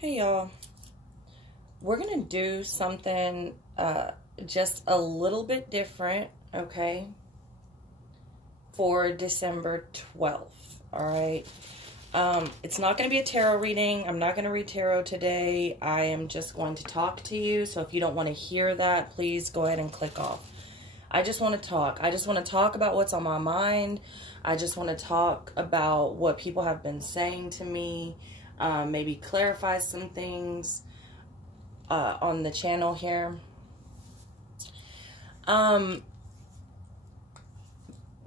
Hey y'all, we're gonna do something just a little bit different, okay, for December 12th, all right? It's not gonna be a tarot reading. I'm not gonna read tarot today. I am just going to talk to you, so if you don't want to hear that, please go ahead and click off. I just want to talk. I just want to talk about what's on my mind. I just want to talk about what people have been saying to me. Maybe clarify some things on the channel here. I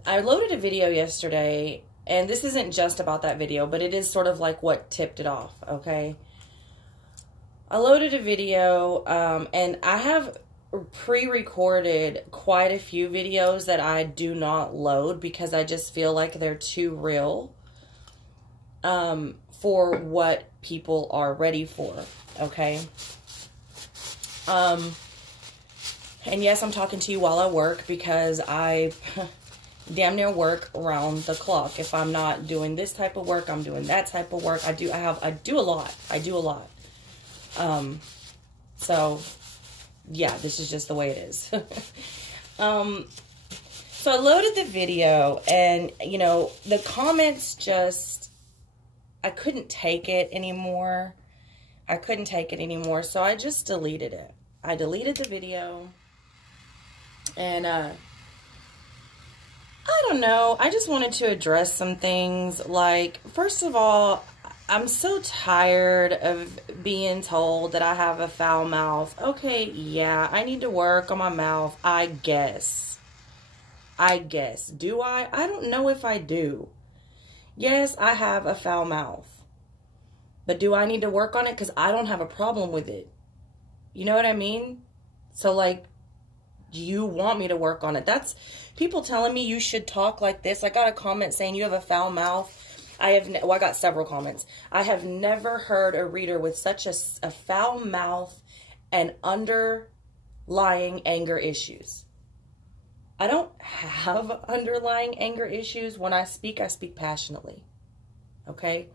loaded a video yesterday, and this isn't just about that video, but it is sort of like what tipped it off, okay? I loaded a video, and I have pre-recorded quite a few videos that I do not load because I just feel like they're too real for what people are ready for, okay? And yes, I'm talking to you while I work because I damn near work around the clock. If I'm not doing this type of work, I'm doing that type of work. I do a lot. So yeah, this is just the way it is. So I loaded the video, and you know, the comments just, I couldn't take it anymore. So I just deleted it. I deleted the video. And I don't know. I just wanted to address some things. Like, first of all, I'm so tired of being told that I have a foul mouth. Okay, yeah, I need to work on my mouth, I guess. Do I? I don't know if I do. Yes, I have a foul mouth. But do I need to work on it? Because I don't have a problem with it. You know what I mean? So, like, do you want me to work on it? That's people telling me you should talk like this. I got a comment saying you have a foul mouth. I got several comments. I have never heard a reader with such a foul mouth and underlying anger issues. I don't have underlying anger issues. When I speak passionately. Okay?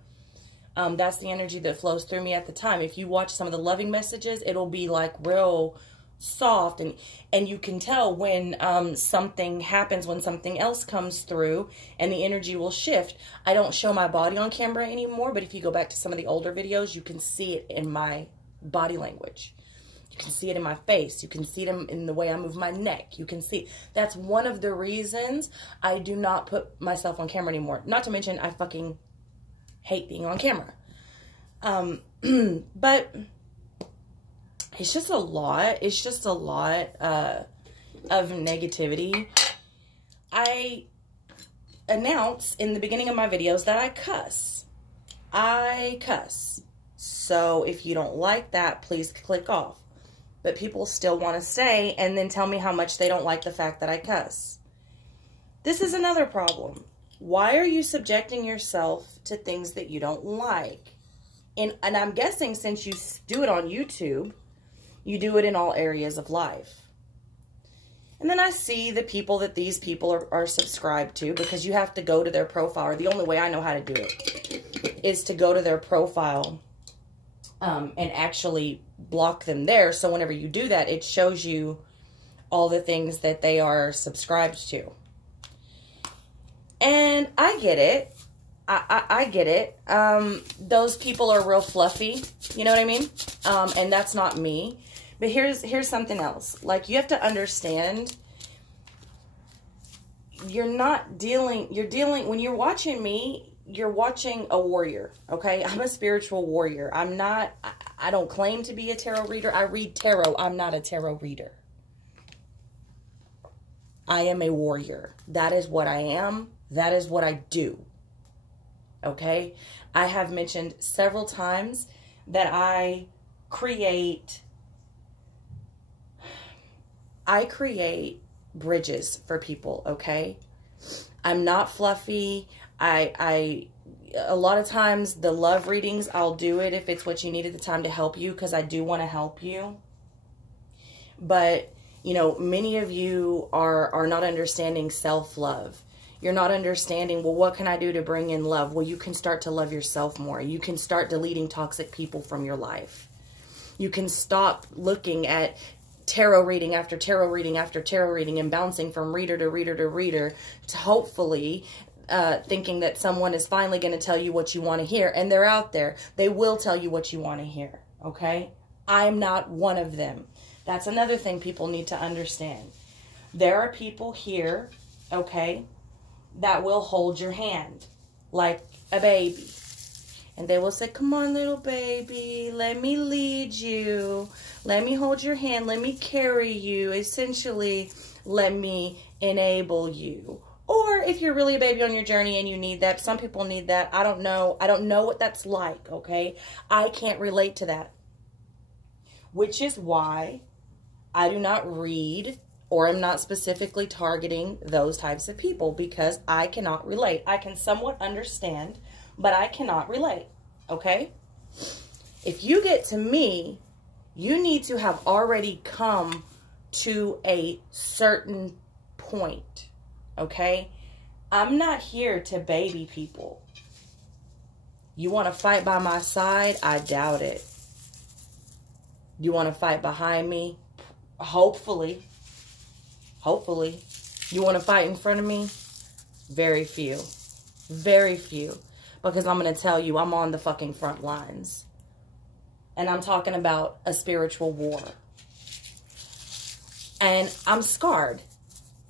That's the energy that flows through me at the time. If you watch some of the loving messages, it'll be like real soft, and you can tell when something happens, when something else comes through, and the energy will shift. I don't show my body on camera anymore, but if you go back to some of the older videos, you can see it in my body language. You can see it in my face. You can see it in the way I move my neck. You can see. That's one of the reasons I do not put myself on camera anymore. Not to mention, I fucking hate being on camera. But it's just a lot. It's just a lot of negativity. I announce in the beginning of my videos that I cuss. I cuss. So if you don't like that, please click off. But people still want to stay and then tell me how much they don't like the fact that I cuss. This is another problem. Why are you subjecting yourself to things that you don't like? And I'm guessing since you do it on YouTube, you do it in all areas of life. And then I see the people that these people are subscribed to, because you have to go to their profile, or the only way I know how to do it is to go to their profile and actually block them there. So whenever you do that, it shows you all the things that they are subscribed to. And I get it. I get it. Those people are real fluffy. You know what I mean? And that's not me. But here's something else. Like, you have to understand, when you're watching me, you're watching a warrior, okay? I'm a spiritual warrior. I don't claim to be a tarot reader. I read tarot. I'm not a tarot reader. I am a warrior. That is what I am. That is what I do. Okay? I have mentioned several times that I create bridges for people, okay? I'm not fluffy. A lot of times the love readings, I'll do it if it's what you need at the time to help you, because I do want to help you. But, you know, many of you are not understanding self-love. You're not understanding, well, what can I do to bring in love? Well, you can start to love yourself more. You can start deleting toxic people from your life. You can stop looking at tarot reading after tarot reading after tarot reading and bouncing from reader to reader to reader to hopefully thinking that someone is finally going to tell you what you want to hear. And they're out there. They will tell you what you want to hear. Okay? I'm not one of them. That's another thing people need to understand. There are people here, okay, that will hold your hand like a baby. And they will say, come on, little baby, let me lead you. Let me hold your hand. Let me carry you. Essentially, let me enable you. Or if you're really a baby on your journey and you need that, some people need that. I don't know. I don't know what that's like, okay? I can't relate to that. Which is why I do not read or am not specifically targeting those types of people, because I cannot relate. I can somewhat understand, but I cannot relate, okay? If you get to me, you need to have already come to a certain point, okay? I'm not here to baby people. You want to fight by my side? I doubt it. You want to fight behind me? Hopefully. Hopefully. You want to fight in front of me? Very few. Very few. Because I'm going to tell you, I'm on the fucking front lines. And I'm talking about a spiritual war. And I'm scarred.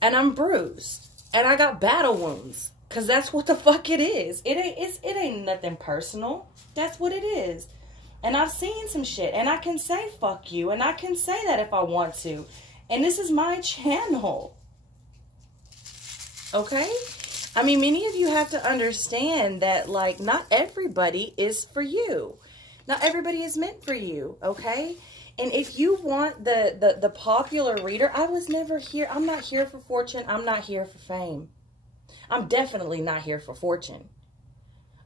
And I'm bruised. And I got battle wounds. Because that's what the fuck it is. It ain't nothing personal. That's what it is. And I've seen some shit. And I can say fuck you. And I can say that if I want to. And this is my channel. Okay? I mean, many of you have to understand that, like, not everybody is for you. Not everybody is meant for you, okay? And if you want the popular reader, I was never here. I'm not here for fortune. I'm not here for fame. I'm definitely not here for fortune.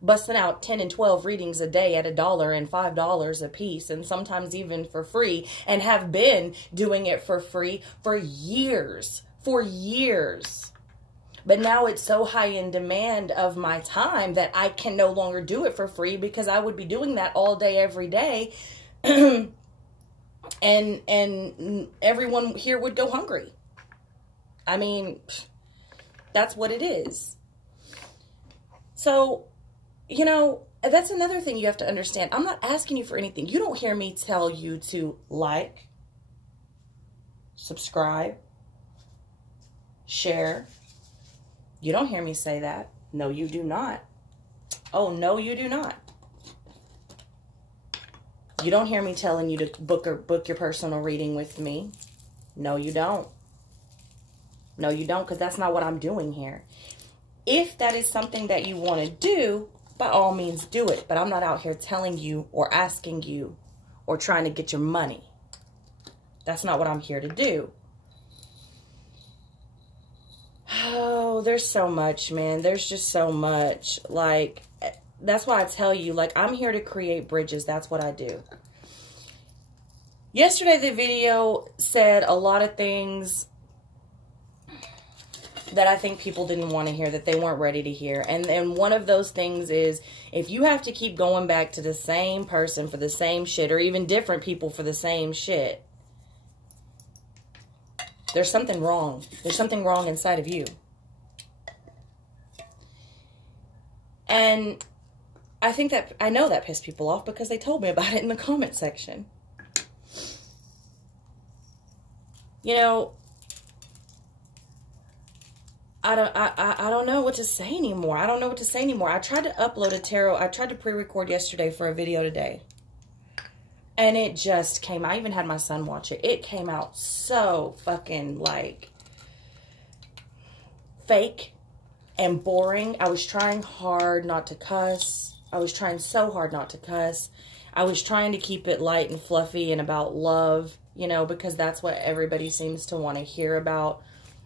Busting out 10 and 12 readings a day at $1 and $5 a piece, and sometimes even for free, and have been doing it for free for years. For years. But now it's so high in demand of my time that I can no longer do it for free, because I would be doing that all day, every day. and everyone here would go hungry. I mean, that's what it is. So, you know, that's another thing you have to understand. I'm not asking you for anything. You don't hear me tell you to like, subscribe, share. You don't hear me say that. No, you do not. Oh, no, you do not. You don't hear me telling you to book your personal reading with me. No, you don't. No, you don't, because that's not what I'm doing here. If that is something that you want to do, by all means do it. But I'm not out here telling you or asking you or trying to get your money. That's not what I'm here to do. Oh, there's so much, man. There's just so much. Like, that's why I tell you, like, I'm here to create bridges. That's what I do. Yesterday, the video said a lot of things that I think people didn't want to hear, that they weren't ready to hear. And one of those things is, if you have to keep going back to the same person for the same shit, or even different people for the same shit, there's something wrong. There's something wrong inside of you. And I think that, I know that pissed people off because they told me about it in the comment section. You know, I don't know what to say anymore. I don't know what to say anymore. I tried to upload a tarot. I tried to pre-record yesterday for a video today. And it just came out. I even had my son watch it. It came out so fucking, like, fake and boring. I was trying hard not to cuss. I was trying so hard not to cuss. I was trying to keep it light and fluffy and about love, you know, because that's what everybody seems to want to hear about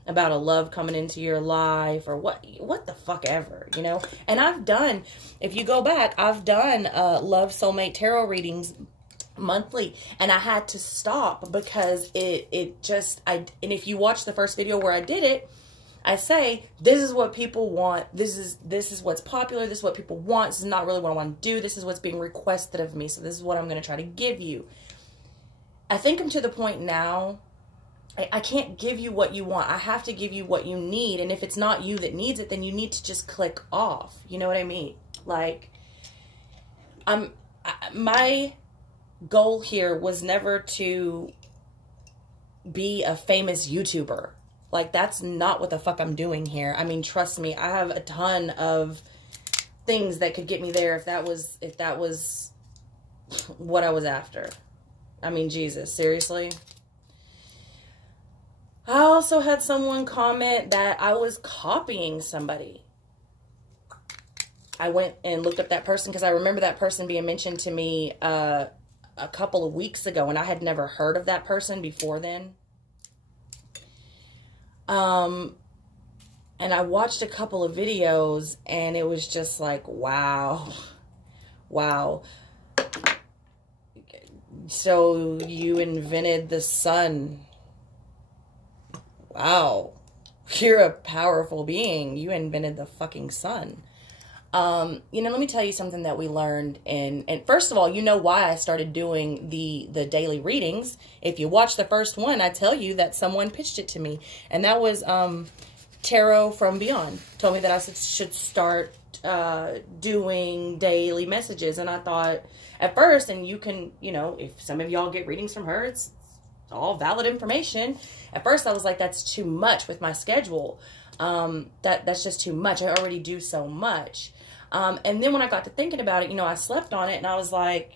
a love coming into your life, or what the fuck ever, you know. And I've done, if you go back, I've done love soulmate tarot readings monthly, and I had to stop because it just, and if you watch the first video where I did it, I say, this is what people want. This is what's popular. This is what people want. This is not really what I want to do. This is what's being requested of me. So this is what I'm going to try to give you. I think I'm to the point now, I can't give you what you want. I have to give you what you need. And if it's not you that needs it, then you need to just click off. You know what I mean? Like, my goal here was never to be a famous YouTuber. Like, that's not what the fuck I'm doing here. I mean, trust me, I have a ton of things that could get me there if that was what I was after. I mean, Jesus, seriously. I also had someone comment that I was copying somebody. I went and looked up that person because I remember that person being mentioned to me a couple of weeks ago, and I had never heard of that person before then. And I watched a couple of videos, and it was just like, wow. Wow. So you invented the sun. Wow. You're a powerful being. You invented the fucking sun. You know, let me tell you something that we learned. And first of all, you know why I started doing the daily readings. If you watch the first one, I tell you that someone pitched it to me. And that was Tarot from Beyond. Told me that I should start doing daily messages. And I thought at first, and you can, you know, if some of y'all get readings from her, it's all valid information. At first I was like, that's too much with my schedule. That's just too much. I already do so much. And then when I got to thinking about it, you know, I slept on it and I was like,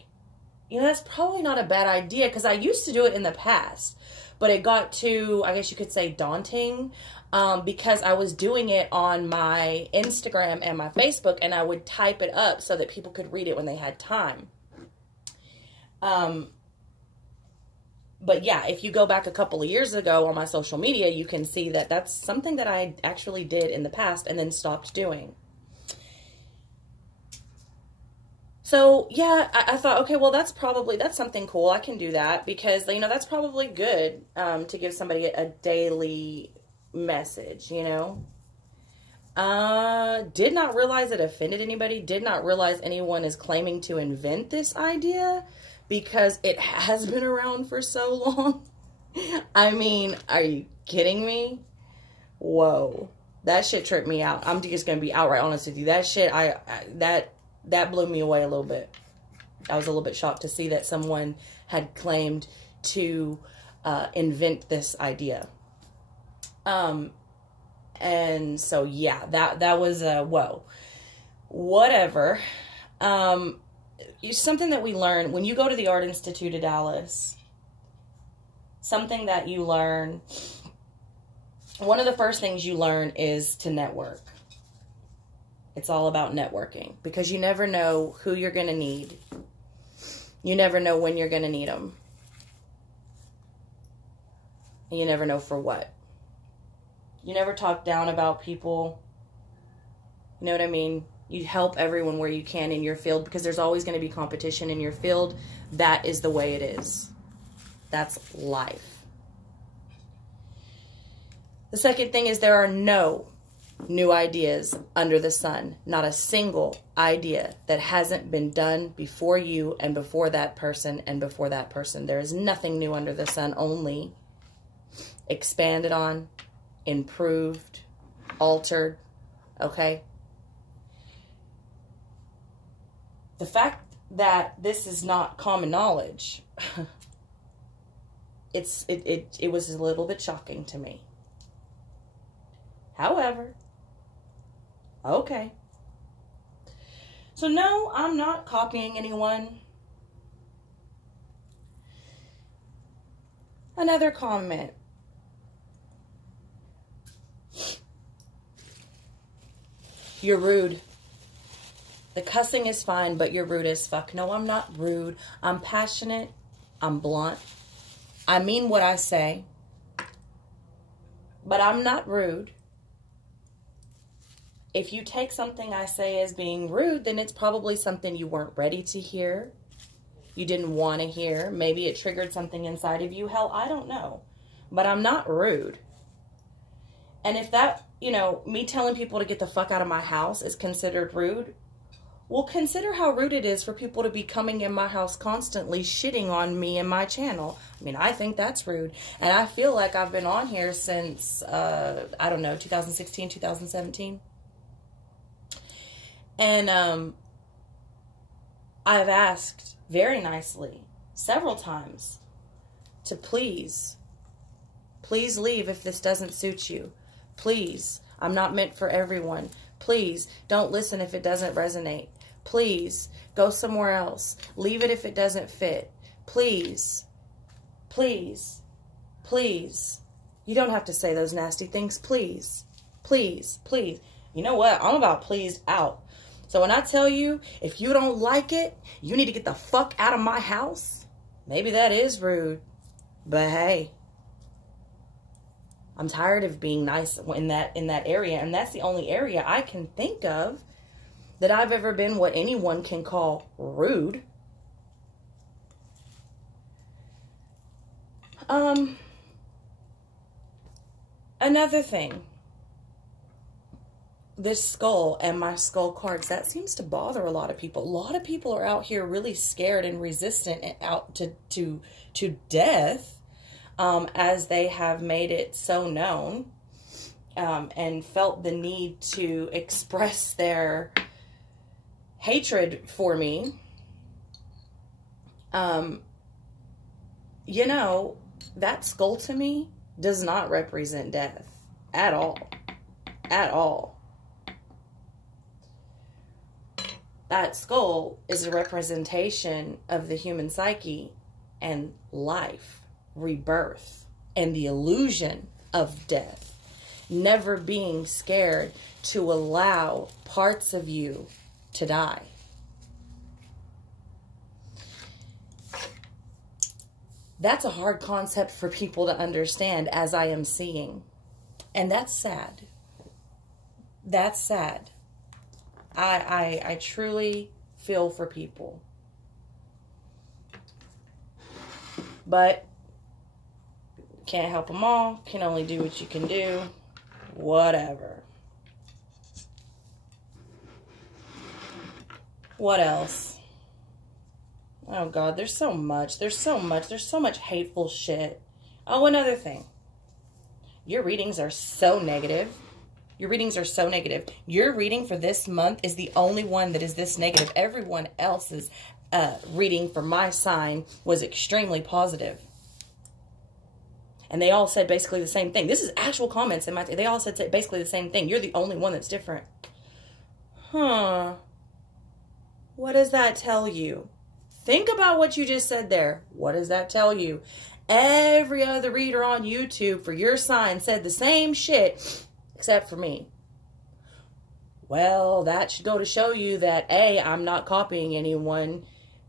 you know, that's probably not a bad idea, because I used to do it in the past, but it got too, I guess you could say, daunting, because I was doing it on my Instagram and my Facebook, and I would type it up so that people could read it when they had time. But yeah, if you go back a couple of years ago on my social media, you can see that that's something that I actually did in the past and then stopped doing. So yeah, I thought, okay, well, that's something cool. I can do that, because, you know, that's probably good to give somebody a daily message, you know. Did not realize it offended anybody. Did not realize anyone is claiming to invent this idea, because it has been around for so long. I mean, are you kidding me? Whoa. That shit tripped me out. I'm just going to be outright honest with you. That shit, that blew me away a little bit. I was a little bit shocked to see that someone had claimed to invent this idea. And so, yeah, that was a whoa. Whatever. Something that we learn when you go to the Art Institute of Dallas, something that you learn, one of the first things you learn is to network. It's all about networking, because you never know who you're going to need. You never know when you're going to need them. And you never know for what. You never talk down about people. You know what I mean? You help everyone where you can in your field, because there's always going to be competition in your field. That is the way it is. That's life. The second thing is there are no new ideas under the sun. Not a single idea that hasn't been done before you and before that person and before that person. There is nothing new under the sun, only expanded on, improved, altered, okay? The fact that this is not common knowledge, it was a little bit shocking to me. However, okay. So no, I'm not copying anyone. Another comment. You're rude. The cussing is fine, but you're rude as fuck. No, I'm not rude. I'm passionate. I'm blunt. I mean what I say. But I'm not rude. If you take something I say as being rude, then it's probably something you weren't ready to hear. You didn't want to hear. Maybe it triggered something inside of you. Hell, I don't know. But I'm not rude. And if that you know, me telling people to get the fuck out of my house is considered rude. Well, consider how rude it is for people to be coming in my house constantly shitting on me and my channel. I mean, I think that's rude. And I feel like I've been on here since, I don't know, 2016, 2017. And I've asked very nicely several times to please leave if this doesn't suit you. Please, I'm not meant for everyone. Please, don't listen if it doesn't resonate. Please, go somewhere else. Leave it if it doesn't fit. Please, please, please. You don't have to say those nasty things. Please, please, please. You know what? I'm about pleased out. So when I tell you, if you don't like it, you need to get the fuck out of my house. Maybe that is rude. But hey, I'm tired of being nice in that area. And that's the only area I can think of that I've ever been what anyone can call rude. Another thing. This skull and my skull cards, that seems to bother a lot of people. A lot of people are out here really scared and resistant and out to death, as they have made it so known, and felt the need to express their hatred for me. You know, that skull to me does not represent death at all. At all. That skull is a representation of the human psyche and life, rebirth, and the illusion of death. Never being scared to allow parts of you to die. That's a hard concept for people to understand, as I am seeing. And that's sad. That's sad. I truly feel for people. But can't help them all. Can only do what you can do. Whatever. What else? Oh God, there's so much. There's so much hateful shit. Oh, another thing. Your readings are so negative. Your readings are so negative. Your reading for this month is the only one that is this negative. Everyone else's reading for my sign was extremely positive. And they all said basically the same thing. This is actual comments in my... They all said basically the same thing. You're the only one that's different. Huh. What does that tell you? Think about what you just said there. What does that tell you? Every other reader on YouTube for your sign said the same shit except for me. Well, that should go to show you that A, I'm not copying anyone.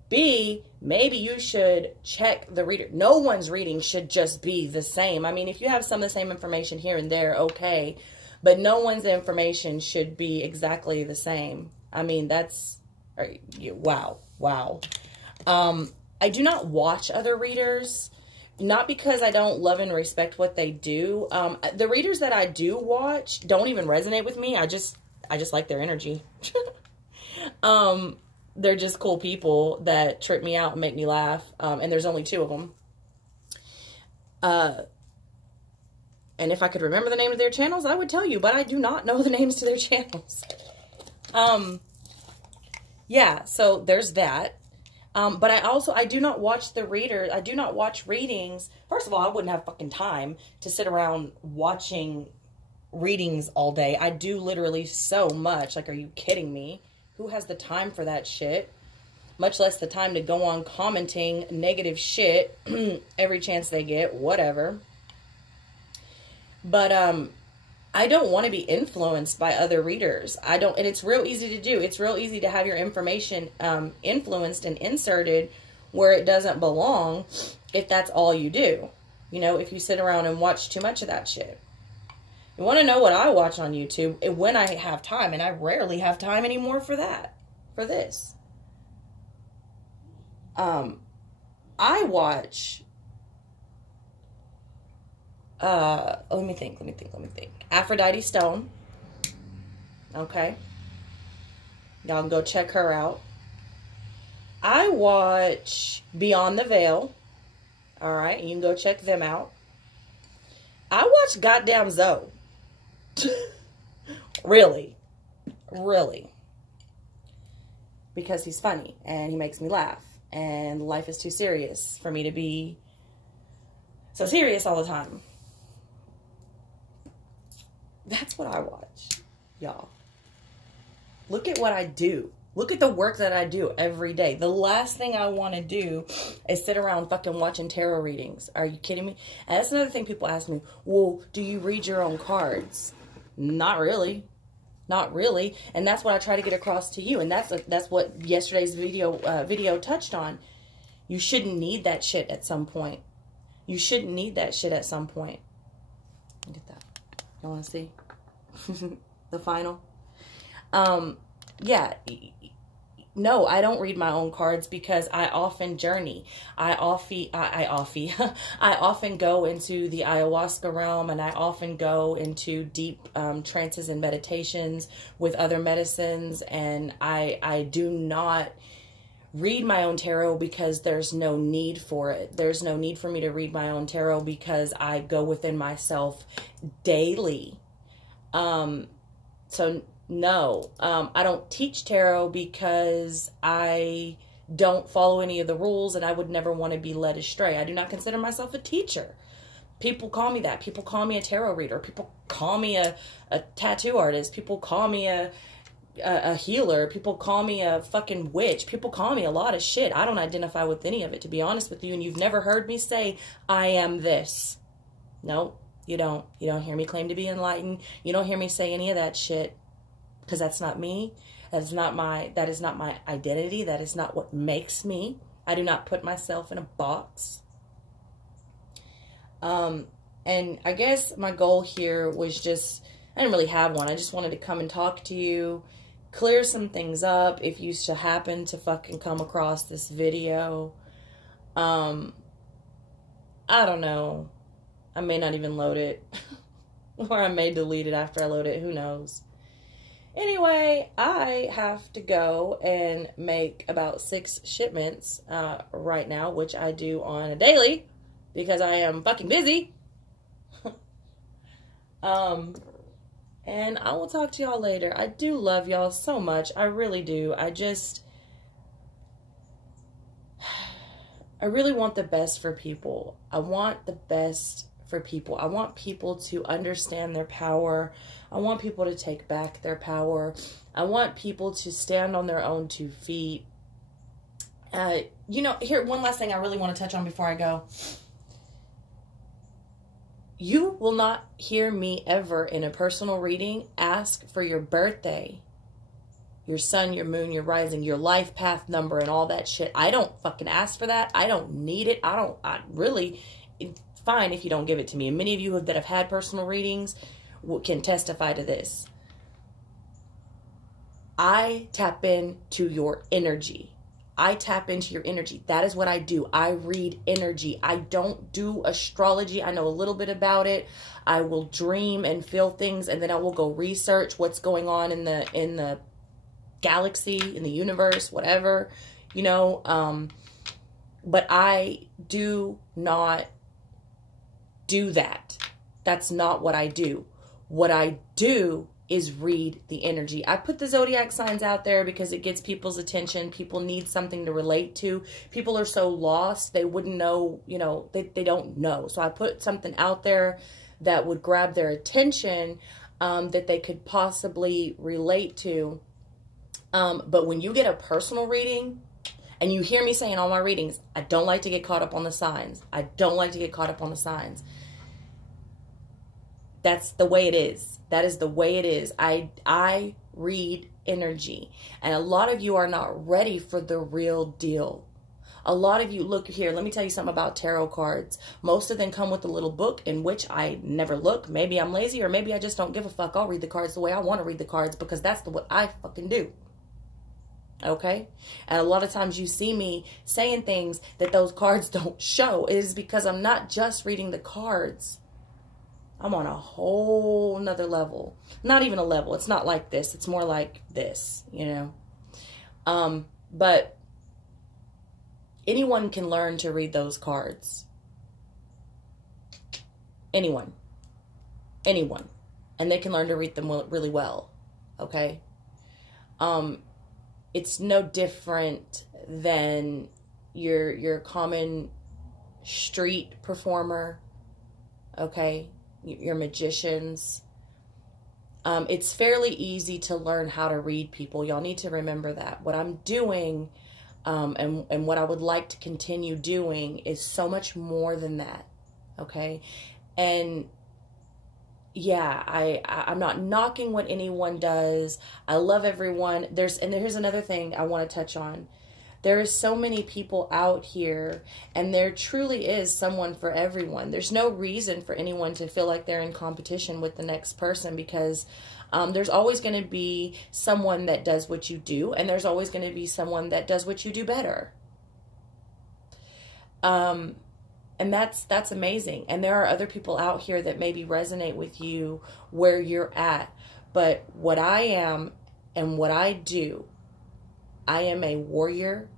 B, maybe you should check the reader. No one's reading should just be the same. I mean, if you have some of the same information here and there, okay. But no one's information should be exactly the same. I mean, that's... Wow. Wow. I do not watch other readers. Not because I don't love and respect what they do. The readers that I do watch don't even resonate with me. I just like their energy. They're just cool people that trip me out and make me laugh. And there's only 2 of them. And if I could remember the name of their channels, I would tell you. But I do not know the names to their channels. Yeah, so there's that. But I do not watch the readers. I do not watch readings. First of all, I wouldn't have fucking time to sit around watching readings all day. I do literally so much. Like, are you kidding me? Who has the time for that shit? Much less the time to go on commenting negative shit every chance they get, whatever. But, I don't want to be influenced by other readers. I don't, and it's real easy to do. It's real easy to have your information influenced and inserted where it doesn't belong if that's all you do. You know, if you sit around and watch too much of that shit. You want to know what I watch on YouTube when I have time, and I rarely have time anymore for that, for this. I watch let me think. Aphrodite Stone. Okay. Y'all can go check her out. I watch Beyond the Veil. All right. You can go check them out. I watch goddamn Zoe. Really. Because he's funny and he makes me laugh. And life is too serious for me to be so serious all the time. That's what I watch, y'all. Look at what I do. Look at the work that I do every day. The last thing I want to do is sit around fucking watching tarot readings. Are you kidding me? And that's another thing people ask me. Well, do you read your own cards? Not really. Not really. And that's what I try to get across to you. And that's what yesterday's video touched on. You shouldn't need that shit at some point. You shouldn't need that shit at some point. Look at that. You want to see? The final? Yeah. No, I don't read my own cards because I often journey. I often go into the ayahuasca realm, and I often go into deep trances and meditations with other medicines, and I do not read my own tarot because there's no need for it. There's no need for me to read my own tarot because I go within myself daily. So no, I don't teach tarot because I don't follow any of the rules, and I would never want to be led astray. I do not consider myself a teacher. People call me that. People call me a tarot reader. People call me a tattoo artist. People call me a healer. People call me a fucking witch. People call me a lot of shit. I don't identify with any of it, to be honest with you, and you've never heard me say, I am this. No, you don't. You don't hear me claim to be enlightened. You don't hear me say any of that shit. Because that's not me. That is not my identity. That is not what makes me. I do not put myself in a box. And I guess my goal here was just, I didn't really have one. I just wanted to come and talk to you, clear some things up if you should happen to fucking come across this video. I don't know. I may not even load it. Or I may delete it after I load it. Who knows? Anyway, I have to go and make about 6 shipments right now, which I do on a daily because I am fucking busy. And I will talk to y'all later. I do love y'all so much. I really do. I really want the best for people. I want the best for people. I want people to understand their power. I want people to take back their power. I want people to stand on their own 2 feet. You know, here, one last thing I really want to touch on before I go. You will not hear me ever in a personal reading ask for your birthday, your sun, your moon, your rising, your life path number, and all that shit. I don't fucking ask for that. I don't need it. I really, it's fine if you don't give it to me. And many of you that have had personal readings can testify to this. I tap into your energy. I tap into your energy. That is what I do. I read energy. I don't do astrology. I know a little bit about it. I will dream and feel things, and then I will go research what's going on in the galaxy, in the universe, whatever, you know. But I do not do that. That's not what I do. What I do is read the energy. I put the zodiac signs out there because it gets people's attention. People need something to relate to. People are so lost, they wouldn't know, you know, they don't know. So I put something out there that would grab their attention, that they could possibly relate to. But when you get a personal reading, and you hear me saying all my readings, I don't like to get caught up on the signs. I don't like to get caught up on the signs. That's the way it is. That is the way it is. I read energy. And a lot of you are not ready for the real deal. A lot of you, look here, let me tell you something about tarot cards. Most of them come with a little book in which I never look. Maybe I'm lazy, or maybe I just don't give a fuck. I'll read the cards the way I want to read the cards because that's what I fucking do. Okay? And a lot of times you see me saying things that those cards don't show. It is because I'm not just reading the cards. I'm on a whole nother level. Not even a level. It's not like this. It's more like this, you know. But anyone can learn to read those cards. Anyone. Anyone. And they can learn to read them really well. Okay? It's no different than your common street performer. Okay? Your magicians. It's fairly easy to learn how to read people. Y'all need to remember that. What I'm doing, and what I would like to continue doing, is so much more than that. Okay? And yeah, I'm not knocking what anyone does. I love everyone. Here's another thing I want to touch on. There are so many people out here, and there truly is someone for everyone. There's no reason for anyone to feel like they're in competition with the next person, because there's always going to be someone that does what you do, and there's always going to be someone that does what you do better. And that's amazing. And there are other people out here that maybe resonate with you where you're at. But what I am and what I do, I am a warrior.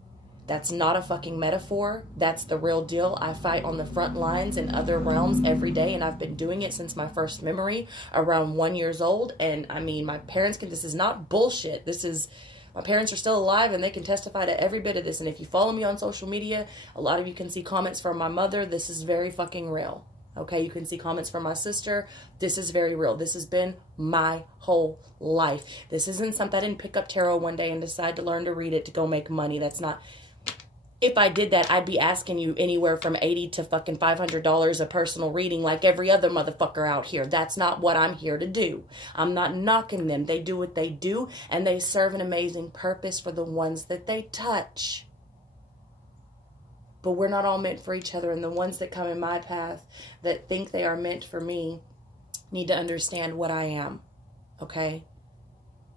That's not a fucking metaphor. That's the real deal. I fight on the front lines in other realms every day, and I've been doing it since my first memory, around 1 year old. And I mean, my parents this is not bullshit. My parents are still alive, and they can testify to every bit of this. And if you follow me on social media, a lot of you can see comments from my mother. This is very fucking real. Okay, you can see comments from my sister. This is very real. This has been my whole life. This isn't something I didn't pick up tarot one day and decide to learn to read it to go make money. That's not. If I did that, I'd be asking you anywhere from $80 to fucking $500 a personal reading like every other motherfucker out here. That's not what I'm here to do. I'm not knocking them. They do what they do, and they serve an amazing purpose for the ones that they touch. But we're not all meant for each other, and the ones that come in my path that think they are meant for me need to understand what I am, okay?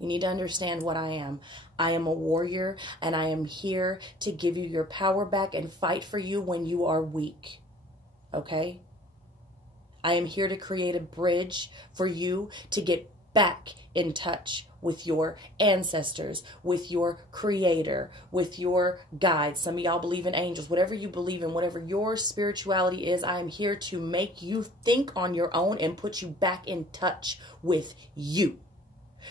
You need to understand what I am. I am a warrior, and I am here to give you your power back and fight for you when you are weak, okay? I am here to create a bridge for you to get back in touch with your ancestors, with your creator, with your guides. Some of y'all believe in angels. Whatever you believe in, whatever your spirituality is, I am here to make you think on your own and put you back in touch with you,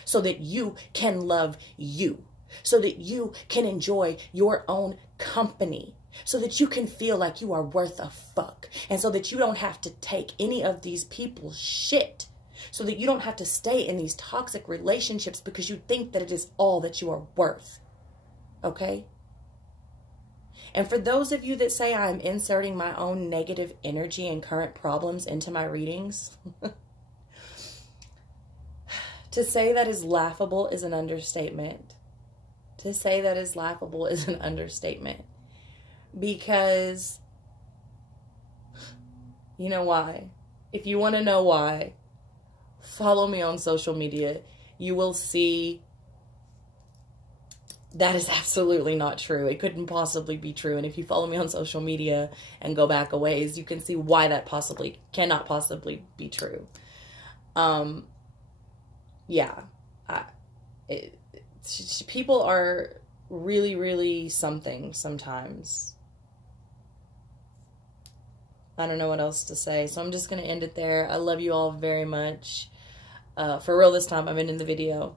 so that you can love you, so that you can enjoy your own company, so that you can feel like you are worth a fuck, and so that you don't have to take any of these people's shit, so that you don't have to stay in these toxic relationships because you think that it is all that you are worth. Okay? And for those of you that say I'm inserting my own negative energy and current problems into my readings, to say that is laughable is an understatement. To say that is laughable is an understatement. Because, you know why? If you want to know why, follow me on social media. You will see that is absolutely not true. It couldn't possibly be true. And if you follow me on social media and go back a ways, you can see why that cannot possibly be true. Yeah, people are really, really something sometimes. I don't know what else to say, so I'm just going to end it there. I love you all very much. For real this time, I'm ending the video.